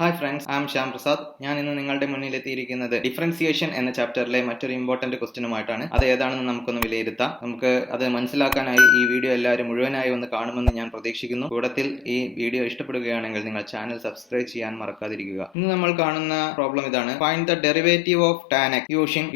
Hi friends, I am Shyam Prasad. ഞാൻ ഇന്ന് നിങ്ങളുടെ മുന്നിൽ എത്തിയിരിക്കുന്നത് ഡിഫറൻസിയേഷൻ എന്ന ചാപ്റ്ററിലെ മറ്റൊരു ഇമ്പോർട്ടന്റ് ക്വസ്റ്റ്യനുമായിട്ടാണ്. അത് ഏതാണെന്ന് നമുക്കൊന്ന് വിലയിരുത്താം. നമുക്ക് അത് മനസ്സിലാക്കാനായി ഈ വീഡിയോ എല്ലാവരും മുഴുവനായി ഒന്ന് കാണുമെന്ന് ഞാൻ പ്രതീക്ഷിക്കുന്നു. കൂടത്തിൽ ഈ വീഡിയോ ഇഷ്ടപ്പെടുകയാണെങ്കിൽ നിങ്ങൾ ചാനൽ സബ്സ്ക്രൈബ് ചെയ്യാൻ മറക്കാതിരിക്കുക. ഇന്ന് നമ്മൾ കാണുന്ന പ്രോബ്ലം ഇതാണ്: find the derivative of tan x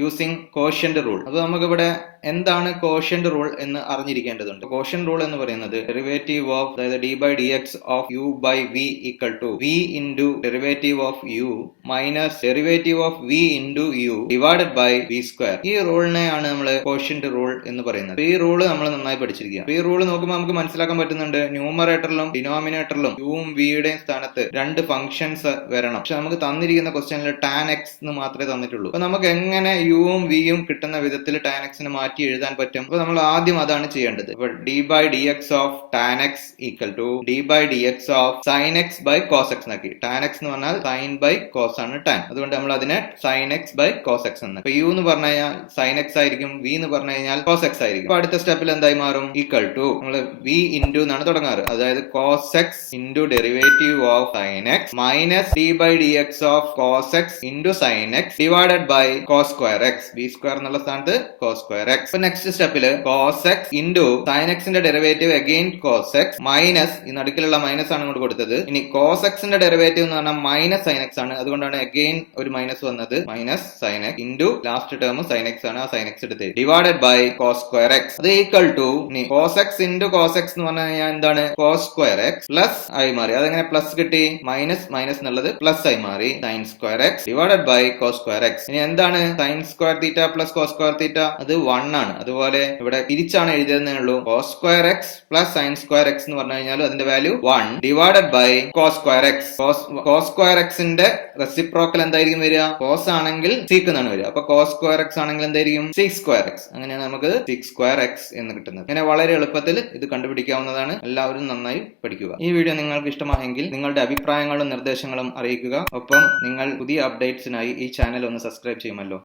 using quotient rule. അപ്പോൾ നമുക്കിവിടെ എന്താണ് കോഷ്യന്റ് റൂൾ എന്ന് അറിഞ്ഞിരിക്കേണ്ടതുണ്ട്. കോഷ്യന്റ് റൂൾ എന്ന് പറയുന്നത് ഡെറിവേറ്റീവ് ഓഫ്, അതായത് d by d x of u by v equal to v into derivative of u minus derivative of v into u divided by v square. ഈ റൂളിനെയാണ് നമ്മൾ quotient rule എന്ന് പറയുന്നത്. ഈ rule നമ്മൾ നന്നായി പഠിച്ചിരിക്കുക. ഈ റൂൾ നോക്കുമ്പോൾ നമുക്ക് മനസ്സിലാക്കാൻ പറ്റുന്നുണ്ട്, ന്യൂമറേറ്ററിലും ഡിനോമിനേറ്ററിലും യുവും വിയുടെയും സ്ഥാനത്ത് രണ്ട് ഫംഗ്ഷൻസ് വരണം. പക്ഷെ നമുക്ക് തന്നിരിക്കുന്ന ക്വസ്റ്റ്യനിൽ ടാൻ എക്സ് എന്ന് മാത്രമേ തന്നിട്ടുള്ളൂ. അപ്പൊ നമുക്ക് എങ്ങനെ യുവും വിയും കിട്ടുന്ന വിധത്തിൽ ടാൻ എക്സിന് മാറ്റി എഴുതാൻ പറ്റും? അപ്പൊ നമ്മൾ ആദ്യം അതാണ് ചെയ്യേണ്ടത്. അപ്പൊ d by d x of tan x equal to d by d x of sign x by cos x എന്നാക്കി. ടാൻ എക്സ് എന്ന് പറഞ്ഞാൽ സൈൻ ബൈ കോസ് ആണ് ടാൻ, അതുകൊണ്ട് നമ്മൾ അതിനെ sine x by cos x എന്ന്. അപ്പൊ യു എന്ന് പറഞ്ഞു കഴിഞ്ഞാൽ സൈൻ എക്സ് ആയിരിക്കും, വി എന്ന് പറഞ്ഞു കഴിഞ്ഞാൽ കോസ് എക്സ് ആയിരിക്കും. അപ്പൊ അടുത്ത സ്റ്റെപ്പിൽ എന്തായി മാറും? ഈക്വൽ ടു നമ്മൾ വി ഇൻറ്റു എന്നാണ് തുടങ്ങാറ്, അതായത് cos x into derivative of sign x minus d by d x of cos x into sin x divided by cos square x. V square എന്നുള്ള സ്ഥാനത്ത് കോസ് സ്ക്വയർ എക്സ്. ഇപ്പൊ next സ്റ്റെപ്പില് cos x into sin എക്സിന്റെ derivative again cos x minus, ഈ നടുക്കിലുള്ള minus ആണ് ഇങ്ങോട്ട് കൊടുത്തത്. ഇനി കോസ് എക്സിന്റെ ഡെറിവേറ്റീവ് എന്ന് പറഞ്ഞാൽ മൈനസ് സൈൻ എക്സ് ആണ്, അതുകൊണ്ടാണ് അഗെയിൻ ഒരു മൈനസ് വന്നത്. Minus sine x into last term sine x ആണ്, ആ സൈൻ എക്സ് എടുത്ത് divided by cos square x. അത് ഈക്വൽ ടു ഇനി cos x into cos x എന്ന് പറഞ്ഞു കഴിഞ്ഞാൽ എന്താണ്? കോസ് സ്ക്വയർ എക്സ് പ്ലസ് ആയി മാറി. അതെങ്ങനെ പ്ലസ് കിട്ടി? മൈനസ് മൈനസ് എന്നുള്ളത് പ്ലസ് ആയി മാറി. Sine square x divided by cos square x. ഇനി എന്താണ് sine square theta plus cos square theta? അത് 1 ആണ്. അതുപോലെ ഇവിടെ തിരിച്ചാണ് എഴുതിയതെന്നേ ഉള്ളൂ. Cos square x plus sine square x എന്ന് പറഞ്ഞു കഴിഞ്ഞാൽ അതിന്റെ value 1 divided by cos square x. Cos square എക്സിന്റെ റെസിപ്രോക്കൽ എന്തായിരിക്കും വരിക? കോസ് ആണെങ്കിൽ സീക്ക് എന്നാണ് വരിക. അപ്പൊ കോസ് സ്ക്വയർ എക്സ് ആണെങ്കിൽ എന്തായിരിക്കും? Seek square X. അങ്ങനെയാണ് നമുക്ക് സീക്ക് സ്ക്വയർ എക്സ് എന്ന് കിട്ടുന്നത്. ഇങ്ങനെ വളരെ എളുപ്പത്തിൽ ഇത് കണ്ടുപിടിക്കാവുന്നതാണ്. എല്ലാവരും നന്നായി പഠിക്കുക. ഈ വീഡിയോ നിങ്ങൾക്ക് ഇഷ്ടമായെങ്കിൽ നിങ്ങളുടെ അഭിപ്രായങ്ങളും നിർദ്ദേശങ്ങളും അറിയിക്കുക. ഒപ്പം നിങ്ങൾ പുതിയ അപ്ഡേറ്റ്സിനായി ഈ ചാനൽ ഒന്ന് സബ്സ്ക്രൈബ് ചെയ്യുമല്ലോ.